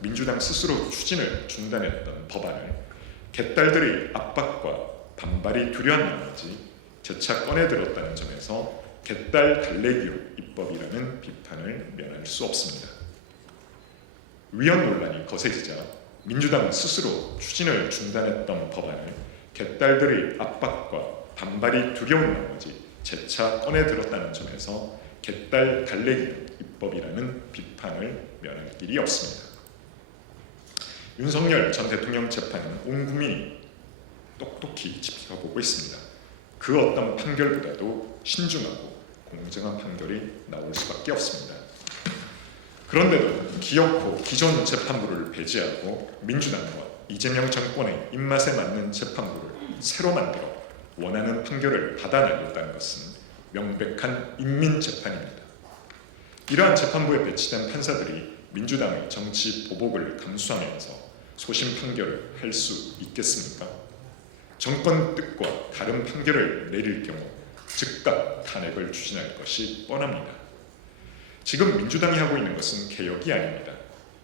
민주당 스스로 추진을 중단했던 법안을 개딸들의 압박과 반발이 두려운 나머지 재차 꺼내들었다는 점에서 개딸 달래기로 입법이라는 비판을 면할 수 없습니다. 위헌 논란이 거세지자 민주당 스스로 추진을 중단했던 법안을 개딸들의 압박과 반발이 두려운 나머지 재차 꺼내들었다는 점에서 개딸 달래기로 입법이라는 비판을 면할 길이 없습니다. 윤석열 전 대통령 재판은 온 국민이 똑똑히 지켜보고 있습니다. 그 어떤 판결보다도 신중하고 공정한 판결이 나올 수밖에 없습니다. 그런데도 기어코 기존 재판부를 배제하고 민주당과 이재명 정권의 입맛에 맞는 재판부를 새로 만들어 원하는 판결을 받아내겠다는 것은 명백한 인민재판입니다. 이러한 재판부에 배치된 판사들이 민주당의 정치 보복을 감수하면서 소심 판결을 할 수 있겠습니까? 정권 뜻과 다른 판결을 내릴 경우 즉각 탄핵을 추진할 것이 뻔합니다. 지금 민주당이 하고 있는 것은 개혁이 아닙니다.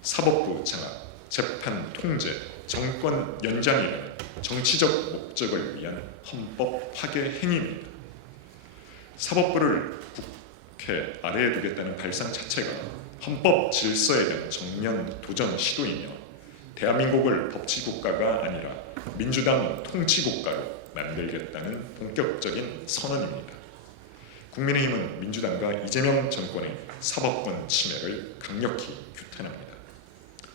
사법부 장악, 재판 통제, 정권 연장이라는 정치적 목적을 위한 헌법 파괴 행위입니다. 사법부를 국회 아래에 두겠다는 발상 자체가 헌법 질서에 대한 정면 도전 시도이며 대한민국을 법치국가가 아니라 민주당 통치국가로 만들겠다는 본격적인 선언입니다. 국민의힘은 민주당과 이재명 정권의 사법권 침해를 강력히 규탄합니다.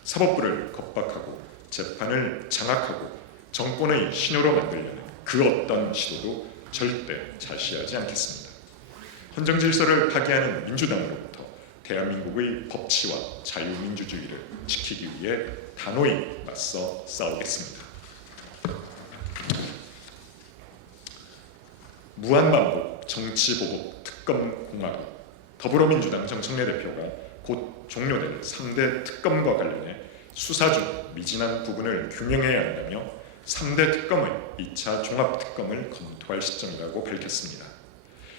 사법부를 겁박하고 재판을 장악하고 정권의 신호로 만들려는 그 어떤 시도도 절대 자시하지 않겠습니다. 헌정질서를 파괴하는 민주당으로부터 대한민국의 법치와 자유민주주의를 지키기 위해 단호히 맞서 싸우겠습니다. 무한반복 정치보복 특검공화국, 더불어민주당 정청래 대표가 곧 종료될 3대 특검과 관련해 수사 중 미진한 부분을 규명해야 한다며 3대 특검의 2차 종합특검을 검토할 시점이라고 밝혔습니다.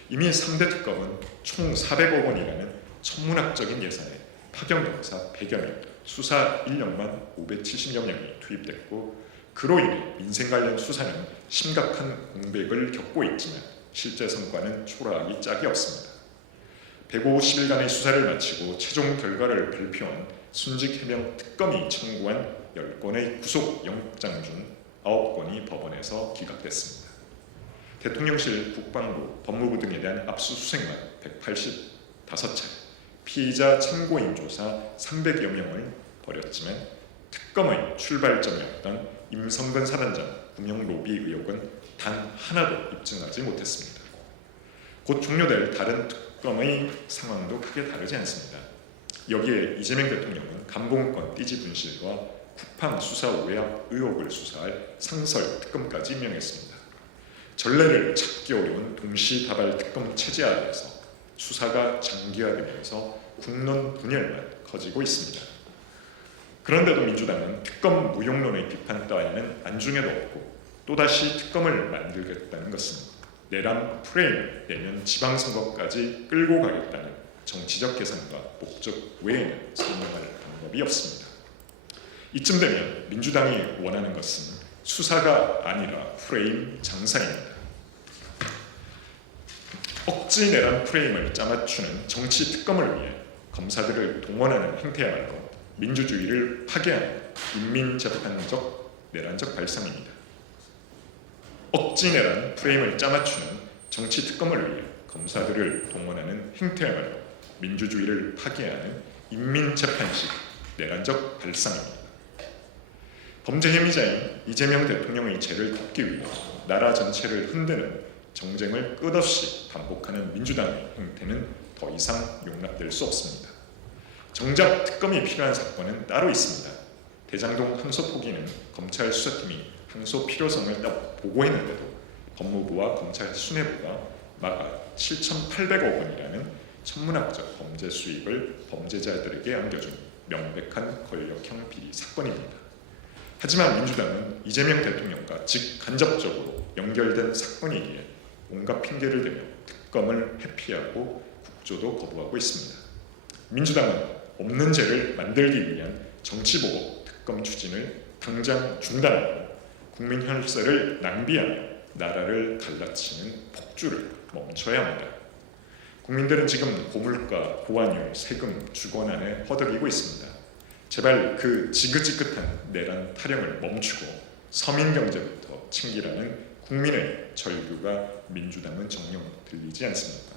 이미 3대 특검은 총 400억 원이라는 천문학적인 예산에 파견검사 100여 명, 수사 인력만 570여 명이 투입됐고 그로 인해 민생 관련 수사는 심각한 공백을 겪고 있지만 실제 성과는 초라하기 짝이 없습니다. 150일간의 수사를 마치고 최종 결과를 발표한 순직해명 특검이 청구한 10건의 구속영장 중 9건이 법원에서 기각됐습니다. 대통령실, 국방부, 법무부 등에 대한 압수수색만 185차례, 피의자 참고인 조사 300여 명을 벌였지만 특검의 출발점이었던 임성근 사단장 구명 로비 의혹은 단 하나도 입증하지 못했습니다. 곧 종료될 다른 특검의 상황도 크게 다르지 않습니다. 여기에 이재명 대통령은 감봉권 띠지 분실과 쿠팡 수사 오해와 의혹을 수사할 상설 특검까지 임명했습니다. 전례를 찾기 어려운 동시다발 특검 체제 아래에서 수사가 장기화되면서 국론 분열만 커지고 있습니다. 그런데도 민주당은 특검 무용론의 비판 따위는 안중에도 없고 또다시 특검을 만들겠다는 것은 내란 프레임을 내년 지방선거까지 끌고 가겠다는 정치적 계산과 목적 외에는 설명할 방법이 없습니다. 이쯤 되면 민주당이 원하는 것은 수사가 아니라 프레임 장사입니다. 억지 내란 프레임을 짜맞추는 정치 특검을 위해 검사들을 동원하는 행태야말로 민주주의를 파괴하는 인민재판적 내란적 발상입니다. 억지 내란 프레임을 짜맞추는 정치 특검을 위해 검사들을 동원하는 행태야말로 민주주의를 파괴하는 인민재판식 내란적 발상입니다. 범죄 혐의자인 이재명 대통령의 죄를 덮기 위해 나라 전체를 흔드는 정쟁을 끝없이 반복하는 민주당의 행태는 더 이상 용납될 수 없습니다. 정작 특검이 필요한 사건은 따로 있습니다. 대장동 항소 포기는 검찰 수사팀이 항소 필요성을 딱 보고했는데도 법무부와 검찰 수뇌부가 막아 7,800억 원이라는 천문학적 범죄 수익을 범죄자들에게 안겨준 명백한 권력형 비리 사건입니다. 하지만 민주당은 이재명 대통령과 직간접적으로 연결된 사건이기에 온갖 핑계를 대며 특검을 회피하고 국조도 거부하고 있습니다. 민주당은 없는 죄를 만들기 위한 정치보복 특검 추진을 당장 중단하고 국민 혈세를 낭비하며 나라를 갈라치는 폭주를 멈춰야 합니다. 국민들은 지금 고물가, 보안료, 세금, 주거난에 허덕이고 있습니다. 제발 그 지긋지긋한 내란 타령을 멈추고 서민 경제부터 챙기라는 국민의 절규가 민주당은 정녕 들리지 않습니다.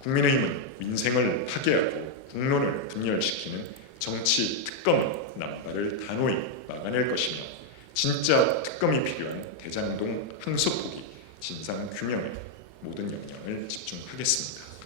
국민의힘은 민생을 파괴하고 국론을 분열시키는 정치 특검의 남발을 단호히 막아낼 것이며 진짜 특검이 필요한 대장동 항소 포기, 진상 규명에 모든 역량을 집중하겠습니다.